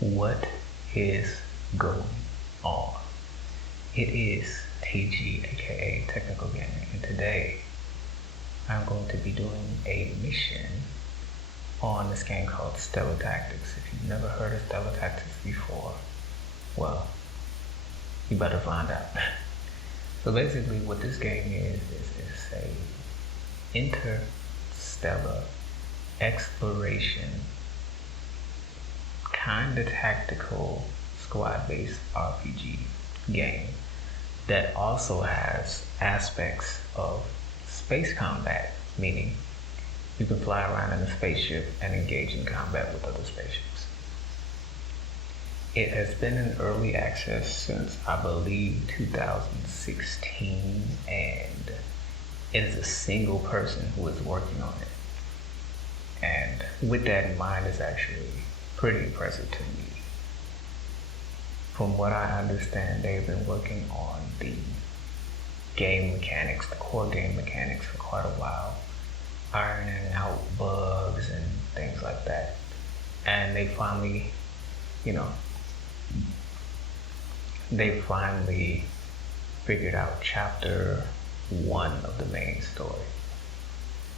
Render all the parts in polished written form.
What is going on? It is TG, aka Technical Gaming, and today I'm going to be doing a mission on this game called Stellar Tactics. If you've never heard of Stellar Tactics before, well, you better find out. So basically what this game is a interstellar exploration kind of tactical squad-based RPG game that also has aspects of space combat, meaning you can fly around in a spaceship and engage in combat with other spaceships. It has been in early access since, I believe, 2016, and it is a single person who is working on it. And with that in mind, it's actually pretty impressive to me. From what I understand, they've been working on the game mechanics, the core game mechanics for quite a while, ironing out bugs and things like that. And they finally, figured out chapter 1 of the main story.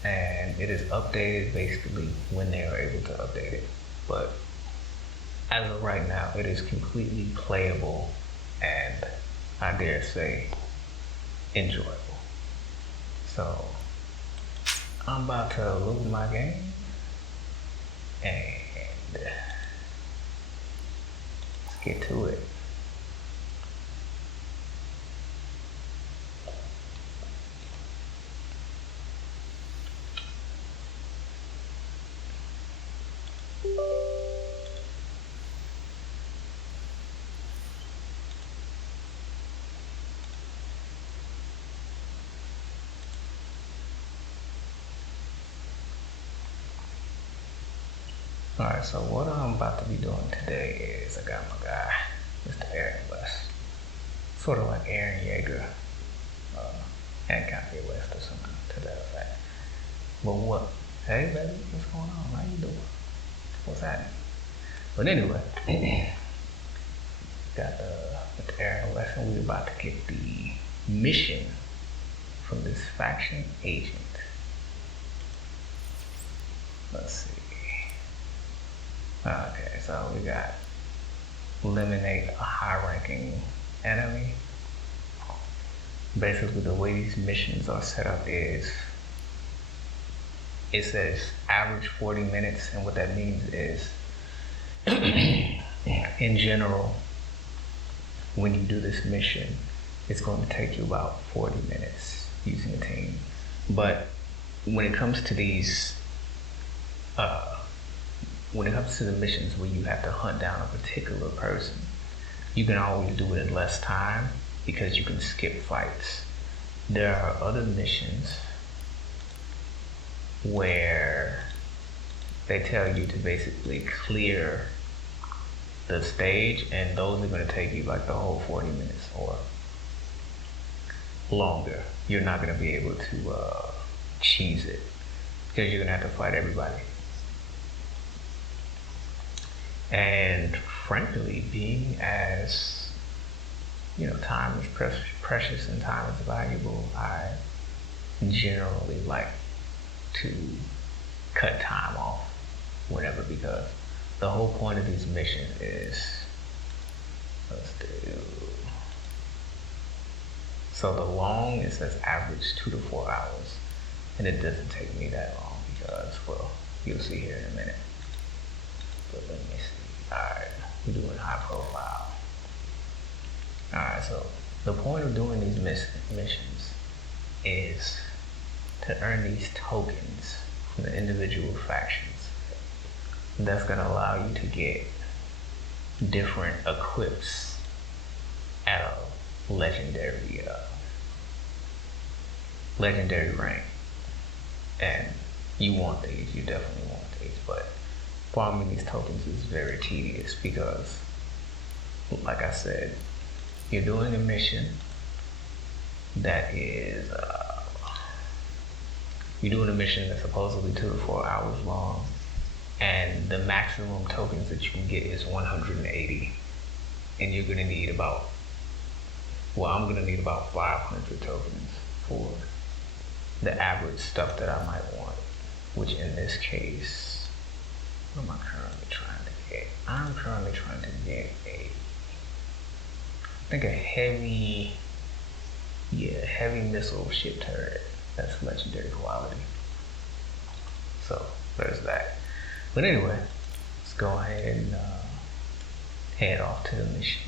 And it is updated basically when they are able to update it. But as of right now, it is completely playable and, I dare say, enjoyable. So I'm about to load my game and let's get to it. Alright, so what I'm about to be doing today is I got my guy, Mr. Aaron West. Sort of like Aaron Yeager and Kanye West or something to that effect. But what? Hey baby, what's going on? How you doing? What's happening? But anyway, got Mr. Aaron West, and we're about to get the mission from this faction agent. Let's see. Okay, so we got eliminate a high-ranking enemy. Basically, the way these missions are set up is it says average 40 minutes, and what that means is in general, when you do this mission, it's going to take you about 40 minutes using a team. But when it comes to these the missions where you have to hunt down a particular person, you can always do it in less time because you can skip fights. There are other missions where they tell you to basically clear the stage, and those are going to take you like the whole 40 minutes or longer. You're not going to be able to cheese it because you're going to have to fight everybody. And frankly, being as, time is precious and time is valuable, I generally like to cut time off whenever, because the whole point of these missions is, so the long, it says average 2 to 4 hours, and it doesn't take me that long because, well, you'll see here in a minute. But let me see. Alright, we're doing high profile. Alright, so the point of doing these missions is to earn these tokens from the individual factions. That's going to allow you to get different equips at a legendary rank. And you want these, you definitely want these, but farming these tokens is very tedious because, like I said, you're doing a mission that is, you're doing a mission that's supposedly 2 to 4 hours long, and the maximum tokens that you can get is 180, and you're gonna need about, well, I'm gonna need about 500 tokens for the average stuff that I might want, which in this case, what am I currently trying to get? I'm currently trying to get I think a heavy missile ship turret. That's legendary quality. So there's that. But anyway, let's go ahead and head off to the mission.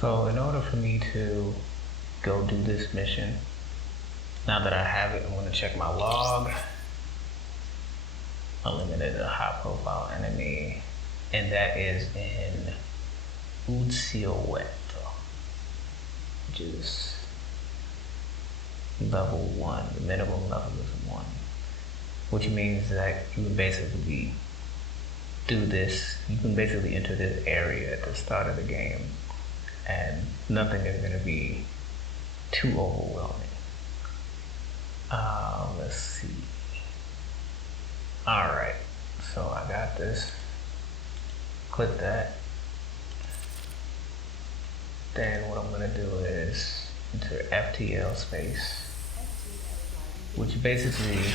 So in order for me to go do this mission, now that I have it, I'm going to check my log. Eliminated a high profile enemy, and that is in Uziowet, which is level 1. The minimum level is 1, which means that you can basically do this. You can basically enter this area at the start of the game, and nothing is going to be too overwhelming. Let's see. Alright, so I got this. Click that. Then what I'm going to do is enter FTL space, which basically,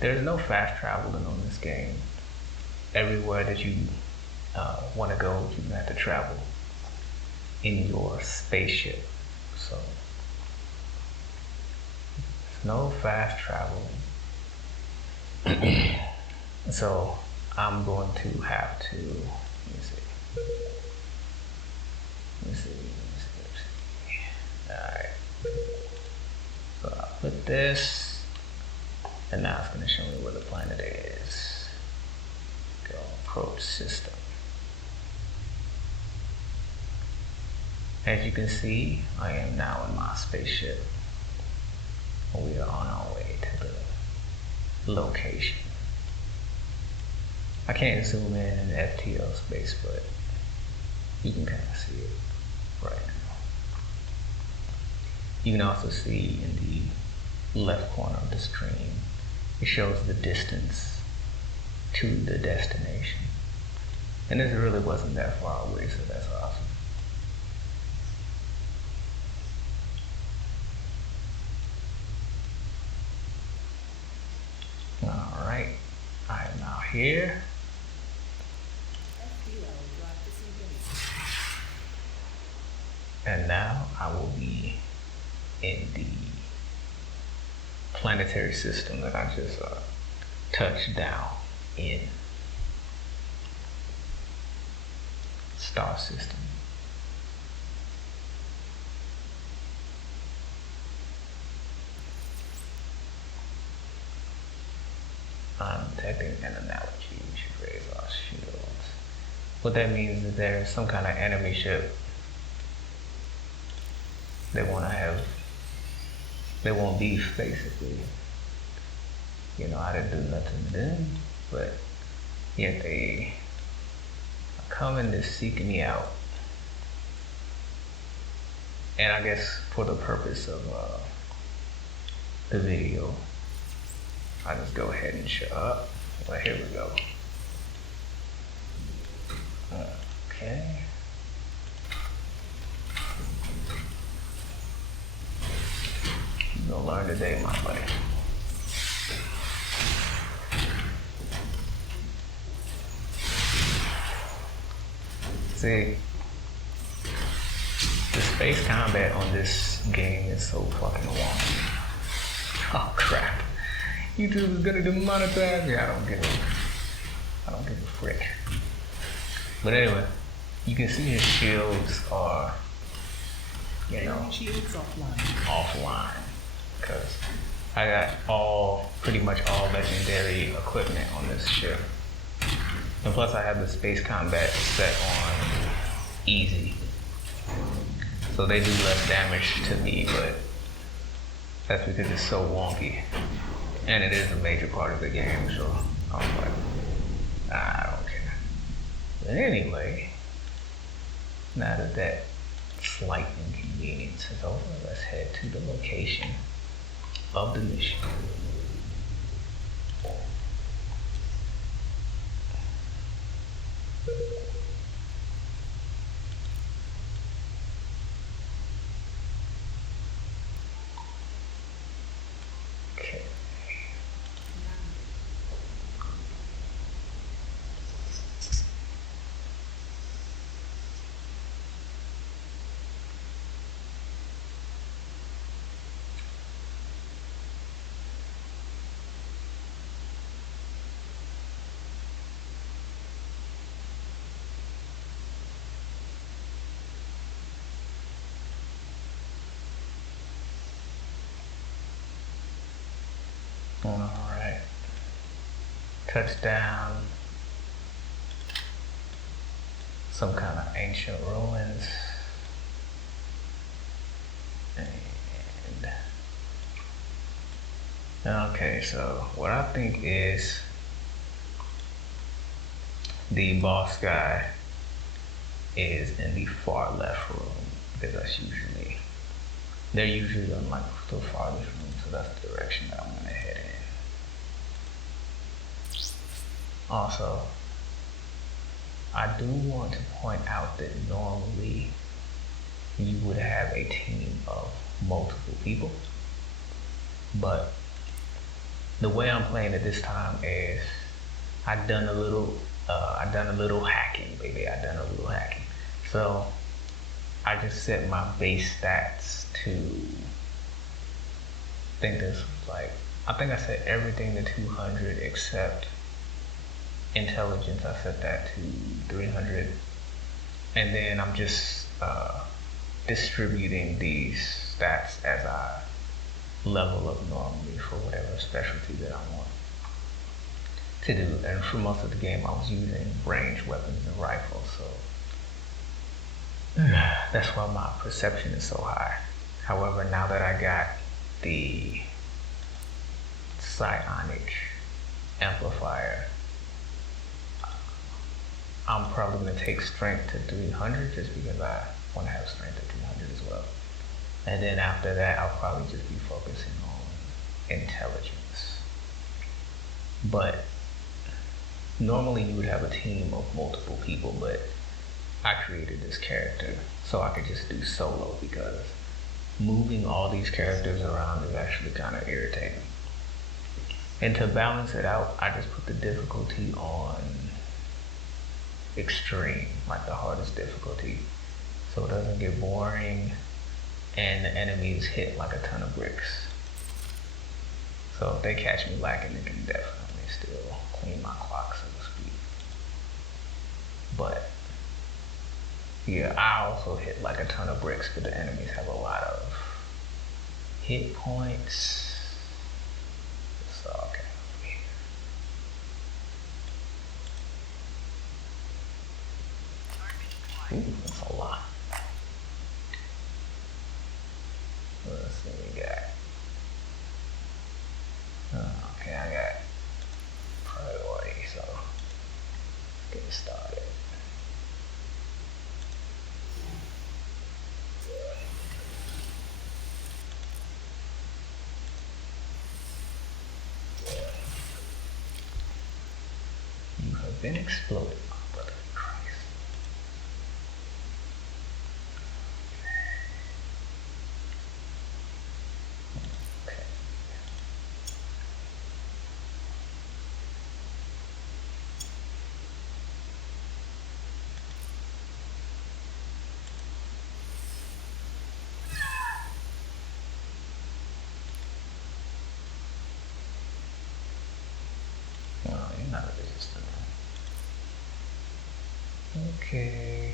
there's no fast traveling on this game. Everywhere that you want to go, you're going to have to travel in your spaceship. So there's no fast travel. So I'm going to have to, let me see. Alright. So I'll put this, and now it's going to show me where the planet is. Go approach system. As you can see, I am now in my spaceship. We are on our way to the location. I can't zoom in the FTL space, but you can kind of see it right now. You can also see in the left corner of the screen, it shows the distance to the destination. And this really wasn't that far away, so that's awesome. Alright, I am now here. And now I will be in the planetary system that I just touched down in. Star system. I'm detecting an analogy. We should raise our shields. What that means is there's some kind of enemy ship. They want beef, basically. You know, I didn't do nothing to them, but yet they are coming to seek me out. And I guess for the purpose of the video, I just go ahead and shut up. Well, here we go. Okay. You're gonna learn today, my buddy. See, the space combat on this game is so fucking wonky. Oh crap. YouTube is gonna demonetize me. I don't give a frick. But anyway, you can see his shields are you know, offline, because I got pretty much all legendary equipment on this ship. And plus I have the space combat set on easy. So they do less damage to me, but that's because it's so wonky. And it is a major part of the game, so I was like, I don't care. But anyway, now that slight inconvenience is over, let's head to the location of the mission. Okay. Alright. Touchdown. Some kind of ancient ruins. And okay, so what I think is the boss guy is in the far left room, because they're usually on like the farthest room, so that's the direction that I'm gonna head in. Also, I do want to point out that normally you would have a team of multiple people, but the way I'm playing it this time is I've done a little hacking, baby. So I just set my base stats to, I think I set everything to 200 except intelligence. I set that to 300, and then I'm just distributing these stats as I level up normally for whatever specialty that I want to do. And for most of the game I was using ranged weapons and rifles, so that's why my perception is so high. However, now that I got the psionic amplifier, I'm probably going to take strength to 300 just because I want to have strength at 300 as well. And then after that, I'll probably just be focusing on intelligence. But normally you would have a team of multiple people, but I created this character so I could just do solo, because moving all these characters around is actually kind of irritating. And to balance it out, I just put the difficulty on extreme, like the hardest difficulty, so it doesn't get boring and the enemies hit like a ton of bricks. So if they catch me lacking, they can definitely still clean my clock, so to speak. But yeah, I also hit like a ton of bricks, but the enemies have a lot of hit points. So okay. Ooh, that's a lot. Let's see what we got. Okay, I got priority, so let's get started. You have been exploded, my brother in Christ. Okay. No, you're not a resistant. Okay.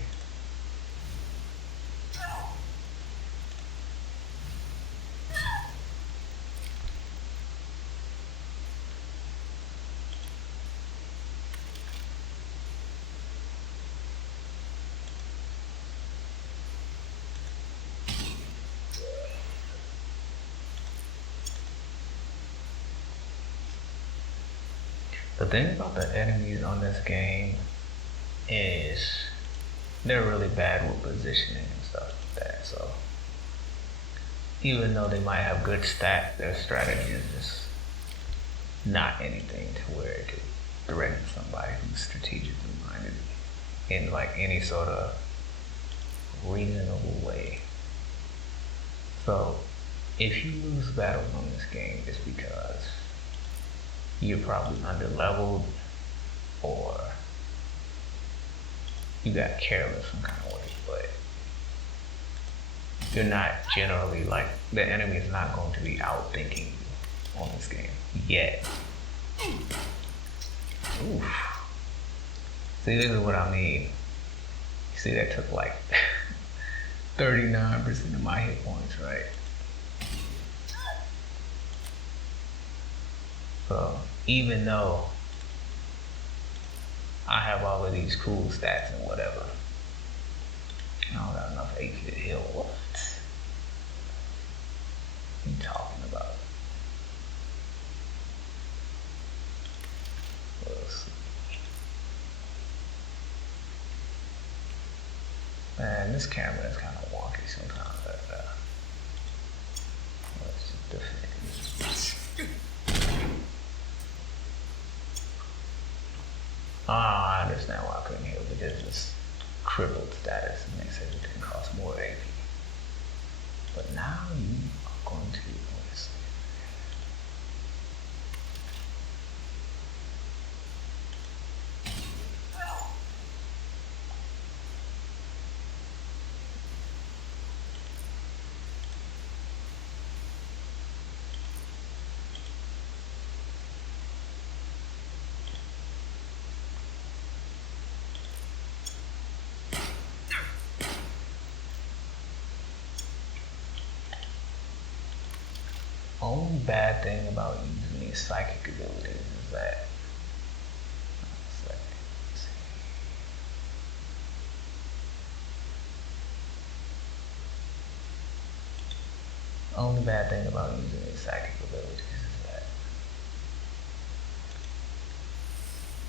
The thing about the enemies on this game is they're really bad with positioning and stuff like that. So even though they might have good stats, their strategy is just not anything to where it could threaten somebody who's strategically minded in like any sort of reasonable way. So if you lose battles on this game, it's because you're probably under-leveled or you got careless some kind of way, but you're not generally like, the enemy is not going to be outthinking you on this game yet. Oof. See, this is what I mean. You see, that took like 39% of my hit points, right? So even though I have all of these cool stats and whatever, I don't got enough AP to heal. What are you talking about? Let's see. Man, this camera is kind of wonky sometimes. Let's just defend this. I understand why I couldn't heal, because this crippled status makes everything cost more AP. But now you are going to, let's see. Only bad thing about using these psychic abilities is that, let's see. Only bad thing about using these psychic abilities is that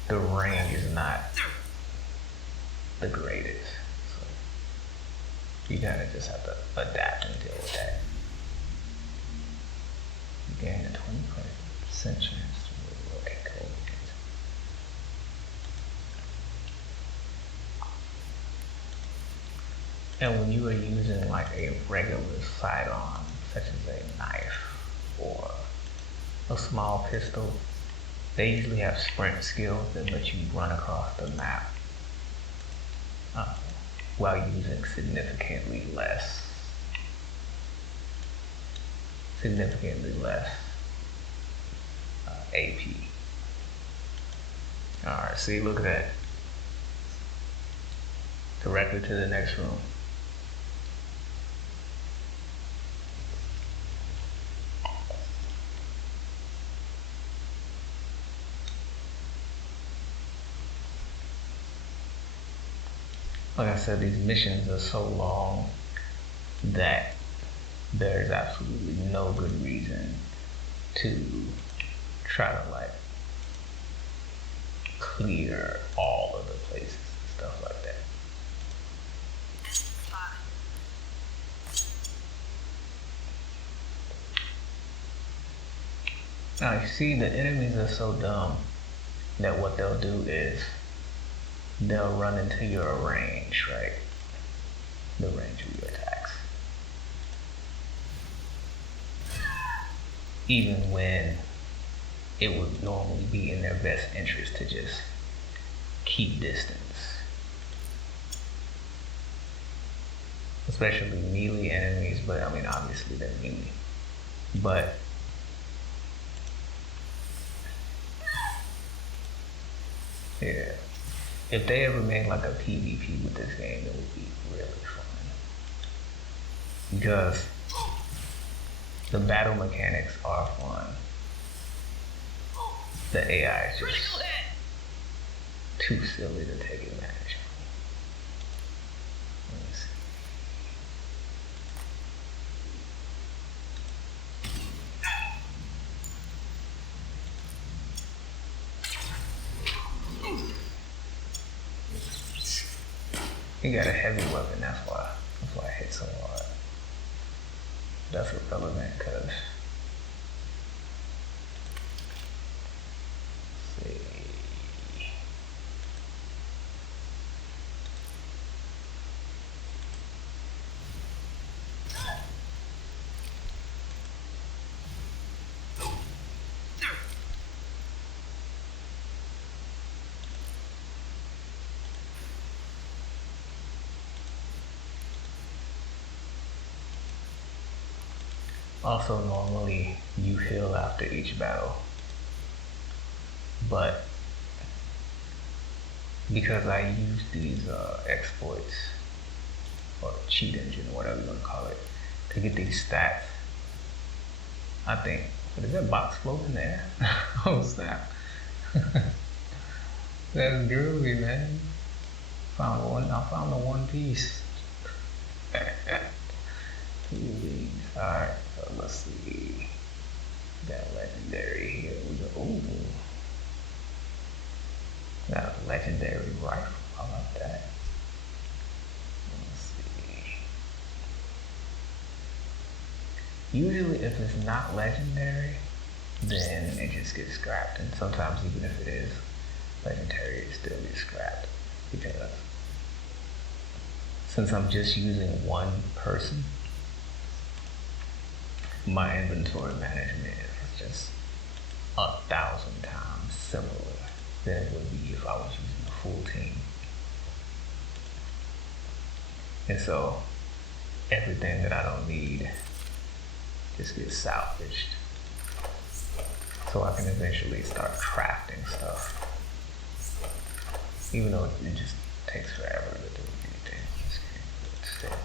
the range is not the greatest. So you kind of just have to adapt and deal with that. You gain a 20% chance to move. Okay, cool. And when you are using like a regular sidearm, such as a knife or a small pistol, they usually have sprint skills that let you run across the map while using significantly less AP. Alright, see, look at that. Directly to the next room. Like I said, these missions are so long that there's absolutely no good reason to try to like clear all of the places and stuff like that. Now you see, the enemies are so dumb that what they'll do is they'll run into your range, right? The range of your attacks. Even when it would normally be in their best interest to just keep distance. Especially melee enemies, but I mean, obviously they're melee. But yeah, if they ever made like a PvP with this game, it would be really fun. Because the battle mechanics are fun. The AI is just too silly to take advantage of. Let me see. He got a heavy weapon, that's why. That's why it hit so hard. That's irrelevant, because... see... Also, normally you heal after each battle, but because I use these exploits or cheat engine or whatever you want to call it to get these stats, I think, what is that box floating in the air? Oh snap. That's groovy, man. I found the one piece. Alright, so let's see. Got a legendary here. We go. Ooh. Got a legendary rifle. I like that. Let's see. Usually if it's not legendary, then it just gets scrapped. And sometimes even if it is legendary, it still gets scrapped. Because since I'm just using one person, my inventory management is just 1,000 times similar than it would be if I was using a full team. And so everything that I don't need just gets salvaged. So I can eventually start crafting stuff. Even though it just takes forever to do anything in this game, but still.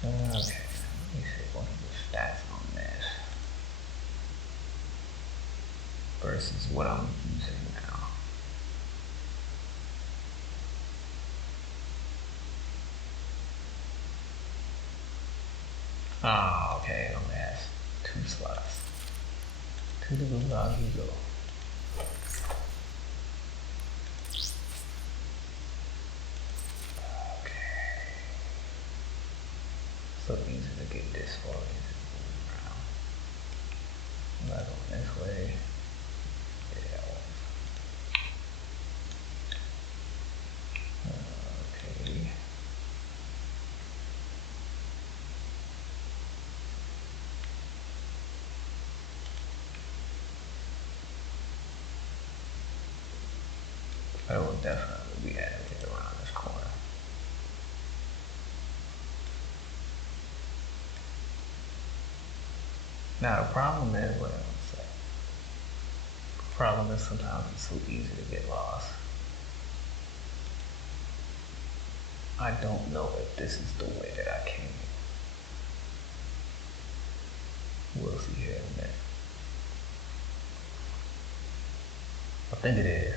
Okay, let me see what are the stats on this versus what I'm using now. Oh, okay, it only has 2 slots. To the gulag you go. So easy to get this far into the around. I'm not going this way. Yeah. Okay. I will definitely be adding it around this corner. Now the problem is, what I'm saying. The problem is sometimes it's so easy to get lost. I don't know if this is the way that I came. We'll see here in a minute. I think it is.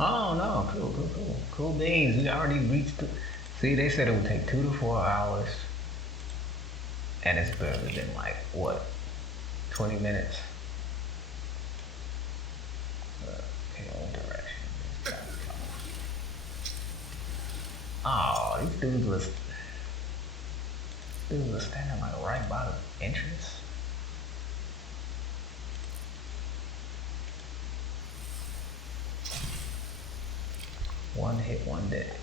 Oh no, cool beans. We already reached the, see, they said it would take 2 to 4 hours. And it's barely been like, what, 20 minutes? Okay, what direction? Oh, these dudes was standing like right by the entrance. One hit, one dead.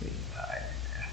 See, hide in there.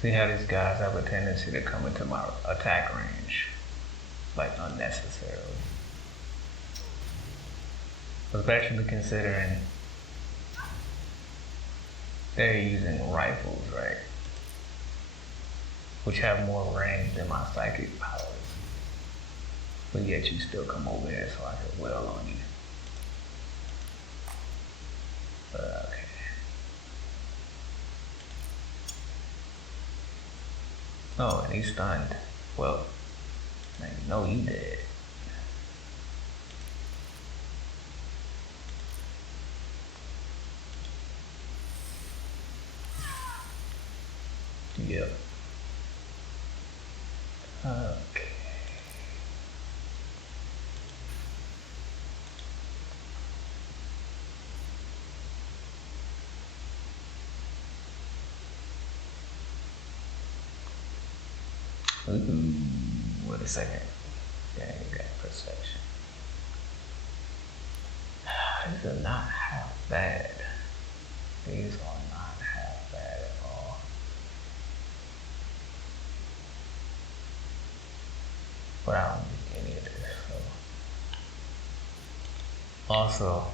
See how these guys have a tendency to come into my attack range, like unnecessarily. Especially considering they're using rifles, right? Which have more range than my psychic powers. But yet you still come over here so I can wail on you. Okay. Oh, and he's stunned. Well, man, you know you dead. Yep. Okay. Ooh, wait a second. Yeah, you got perception. These are not half bad. These are not half bad at all. But I don't need any of this. So. Also,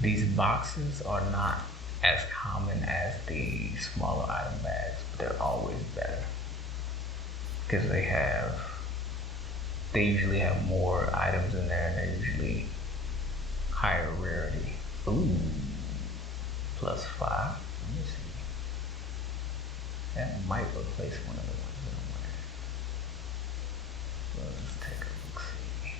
these boxes are not as common as the smaller item bags, but they're always better because they usually have more items in there and they're usually higher rarity. Ooh, +5. Let me see. That might replace one of the ones that I'm wearing. Well, let's take a look. See.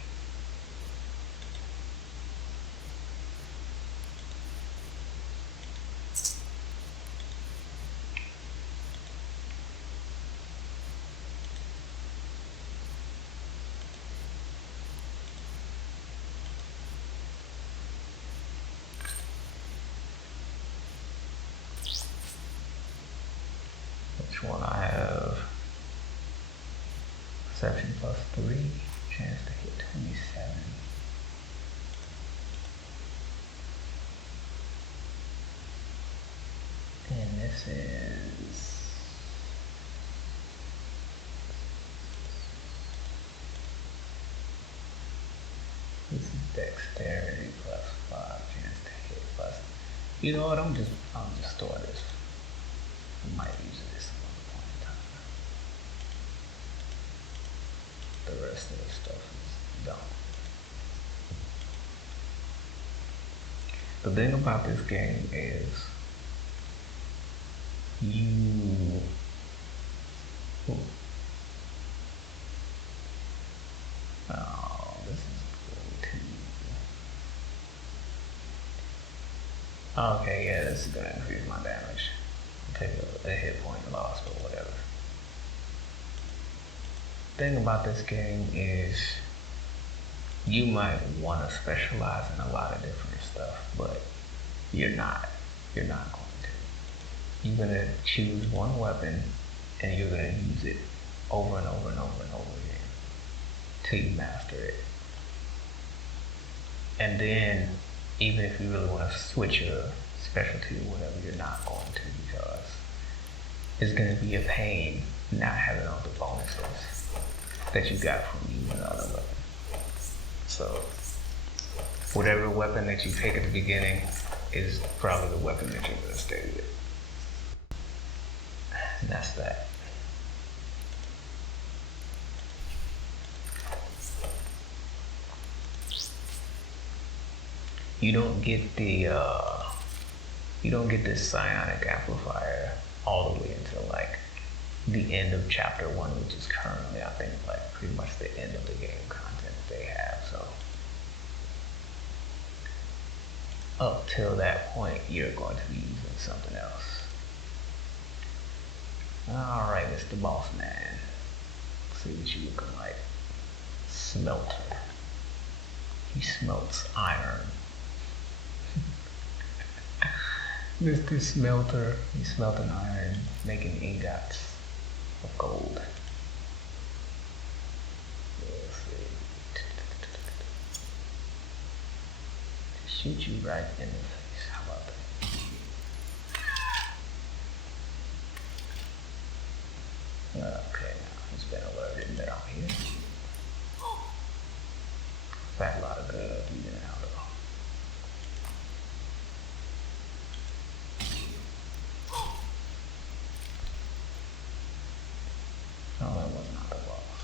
Which one I have? Perception +3, chance to hit 27. And this is dexterity +5, chance to hit plus. You know what? I'm just store this. I might use this at one point in time. The rest of the stuff is dumb. The thing about this game is you. Ooh. Oh, this is going to. Okay, yeah, this is gonna increase my damage. Take a hit point loss or whatever. Thing about this game is you might want to specialize in a lot of different stuff, but you're not going to. You're gonna choose one weapon and you're gonna use it over and over and over and over again till you master it. And then even if you really want to switch your specialty or whatever, you're not going to, because it's going to be a pain not having all the bonuses that you got from using another weapon. So whatever weapon that you take at the beginning is probably the weapon that you're going to stay with. And that's that. You don't get this psionic amplifier all the way until like the end of chapter 1, which is currently, I think, like pretty much the end of the game content that they have. So up till that point, you're going to be using something else. All right, Mr. Boss Man. Let's see what you looking like. Smelter. He smelts iron. Mr. Smelter, he's smelting iron, making ingots of gold. Let's see. Shoot you right in the face. How about that? have a lot of good even now though. Oh, that was not the boss.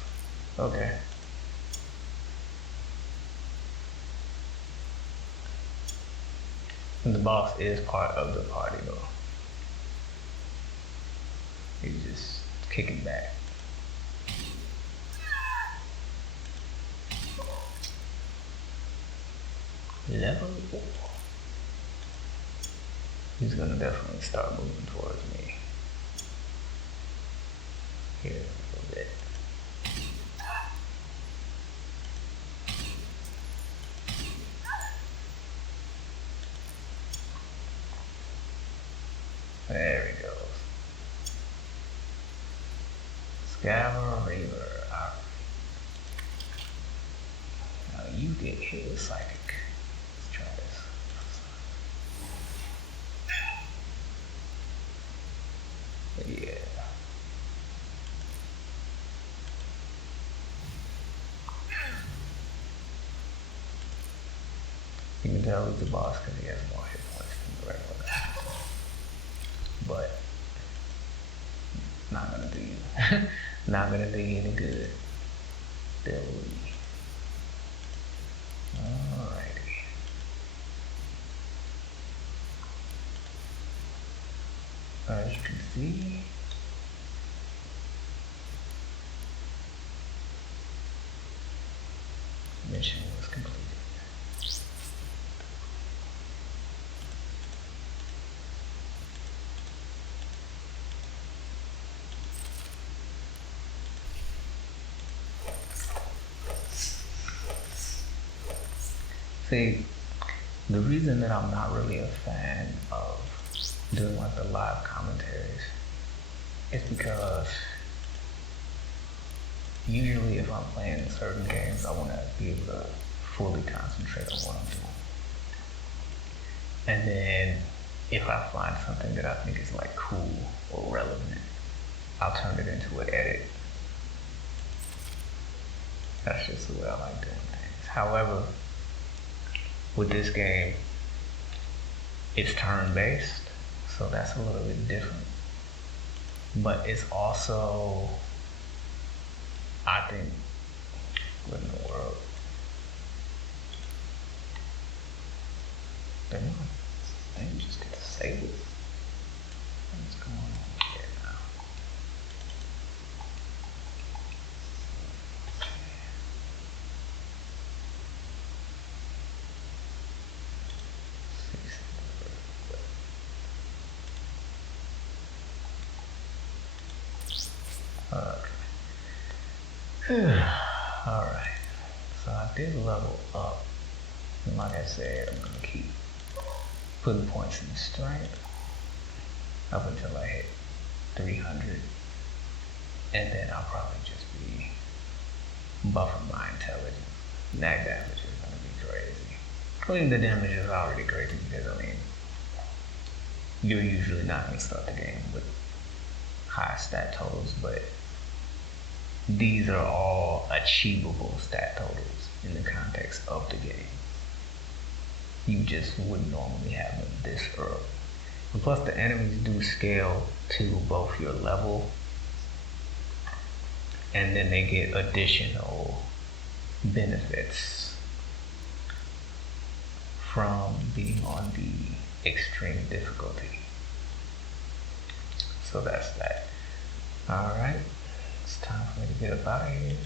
Okay. And the boss is part of the party though. He's just kicking back. Level 4. He's gonna definitely start moving towards me. Here, a little bit. There he goes. Scavareaver. Alright. Now you get hit with psychic. Let's try this. Yeah. You can tell he's the boss because he has more hit points than the regular guy. But not gonna do you. Not gonna do you any good. Delete. Alrighty. As you can see, mission was completed. See, the reason that I'm not really a fan of doing like the live commentaries is because usually if I'm playing certain games, I want to be able to fully concentrate on what I'm doing. And then if I find something that I think is like cool or relevant, I'll turn it into an edit. That's just the way I like doing things. However, with this game, it's turn-based, so that's a little bit different. But it's also, I think, what in the world? Damn, they just get disabled. What's going on here now? Okay. Alright. So I did level up. And like I said, I'm gonna keep putting points in strength up until I hit 300. And then I'll probably just be buffing my intelligence. Nag damage is gonna be crazy. I mean, the damage is already crazy because, I mean, you're usually not gonna start the game with high stat totals, but these are all achievable stat totals in the context of the game. You just wouldn't normally have them this early. And plus the enemies do scale to both your level and then they get additional benefits from being on the extreme difficulty. So that's that. Alright. It's time for me to get up out of here.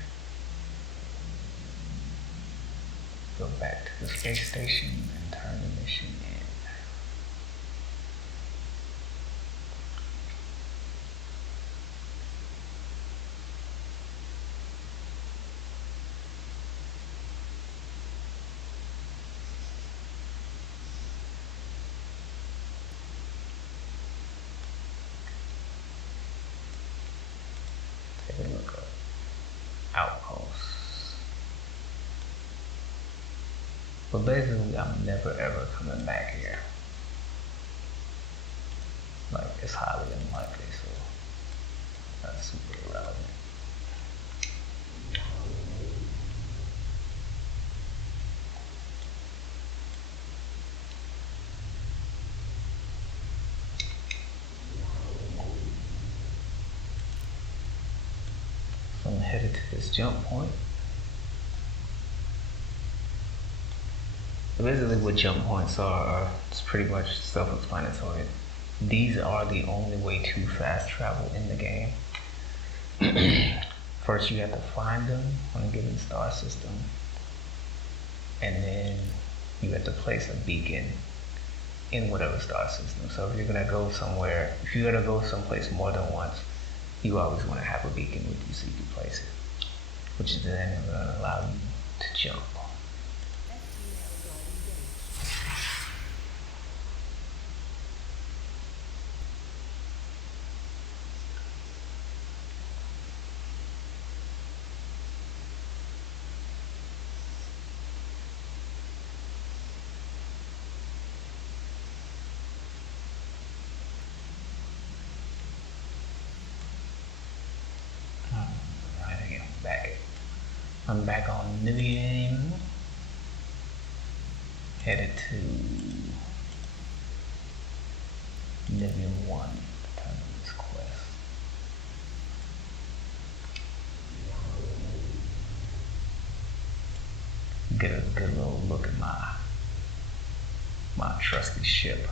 Go back to the space station and turn the mission in. Take a look up. Outposts. But basically, I'm never ever coming back here. Like, it's highly unlikely, so that's super irrelevant. his jump point. Basically what jump points are, it's pretty much self-explanatory. These are the only way to fast travel in the game. First you have to find them on a given star system, and then you have to place a beacon in whatever star system. So if you're gonna go somewhere, if you're gonna go someplace more than once, you always wanna have a beacon with you so you can place it, which is then gonna allow you to jump. I'm back on new game, headed to EP.1 to turn in this quest. Get a good little look at my trusty ship.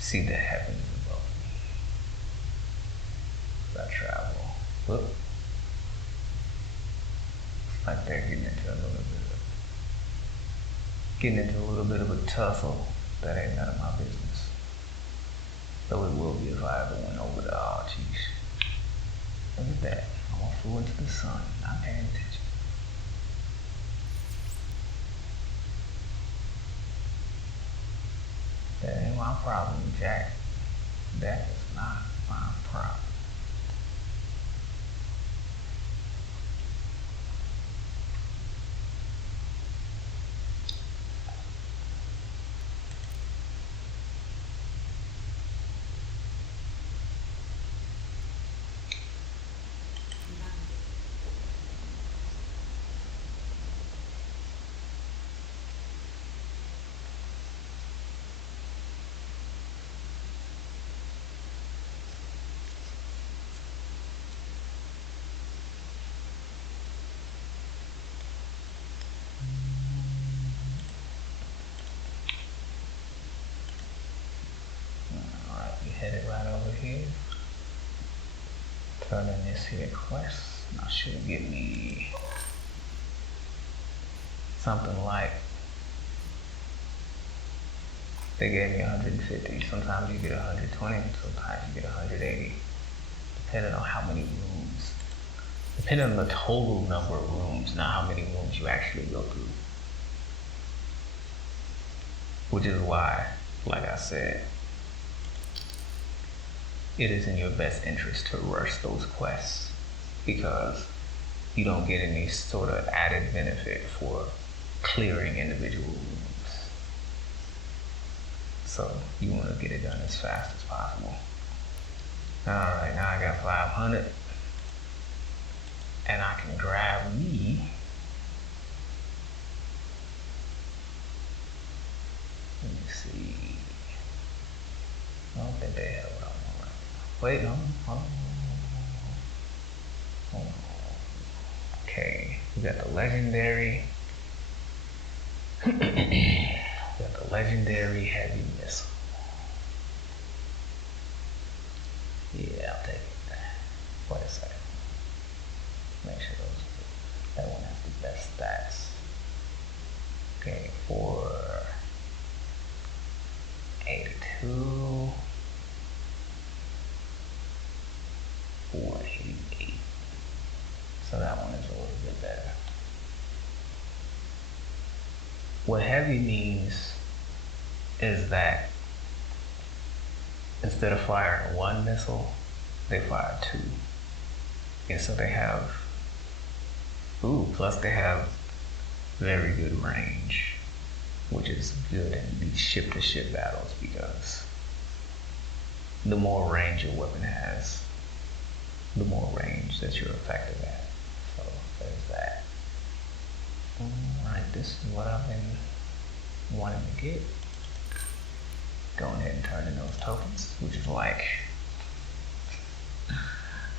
See the heavens above me as I travel. Look, it's like they're getting into a little bit of a tussle that ain't none of my business. Though it will be if I ever went over the geez. Look at that. I almost flew into the sun, not paying attention. That ain't my problem, Jack. That is not my problem. Headed right over here. Turn in this here quest. Now should give me something like, they gave me 150. Sometimes you get 120, sometimes you get 180, depending on how many rooms. Depending on the total number of rooms, not how many rooms you actually go through. Which is why, like I said, it is in your best interest to rush those quests, because you don't get any sort of added benefit for clearing individual rooms. So you want to get it done as fast as possible. Alright, now I got 500, and I can grab me let me see. I don't think they have what I want right now. Wait, no. Hold on. Okay, we got the legendary. We got the legendary heavy missile. Yeah, I'll take it. Wait a second. Make sure that one has the best stats. Okay, 482. 488. So that one is a little bit better. What heavy means is that instead of firing one missile, they fire two. And so they have, plus they have very good range, which is good in these ship-to-ship battles, because the more range your weapon has, the more range that you're effective at. So there's that. Alright, this is what I've been wanting to get. going ahead and turn in those tokens, which is like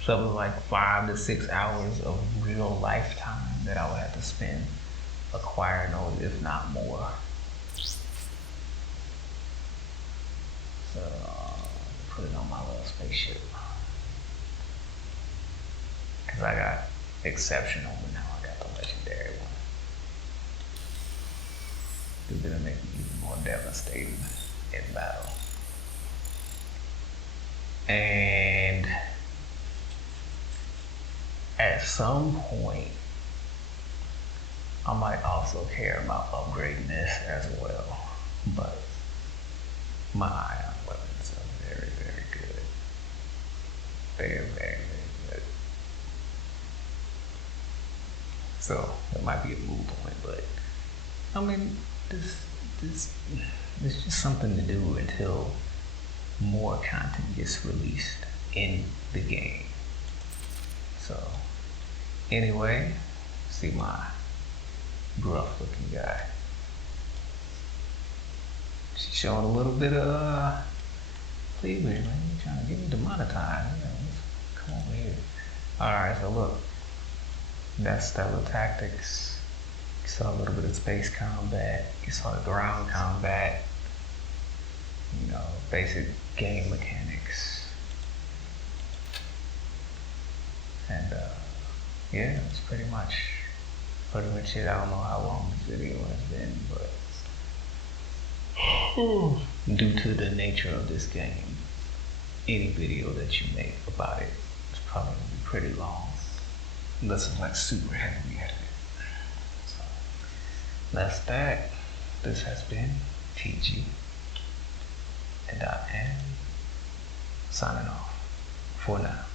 something like 5 to 6 hours of real lifetime that I would have to spend acquiring those, if not more. So put it on my little spaceship. Cause I got exceptional, but now I got the legendary one. It's gonna make me even more devastating in battle. And at some point, I might also care about upgrading this as well. But my ion weapons are very, very good. Very, very, very good. So it might be a moot point, but I mean, this it's just something to do until more content gets released in the game. So anyway, see my gruff looking guy. She's showing a little bit of cleavage, man. You're trying to get me demonetized. Come over here. Alright, so look. That's stellar tactics. You saw a little bit of space combat. You saw the ground combat. You know, basic game mechanics. And yeah, that's pretty much it. I don't know how long this video has been, but due to the nature of this game, any video that you make about it is probably gonna be pretty long. Unless it's like super heavy edited. So that's that. This has been TG and I am signing off for now.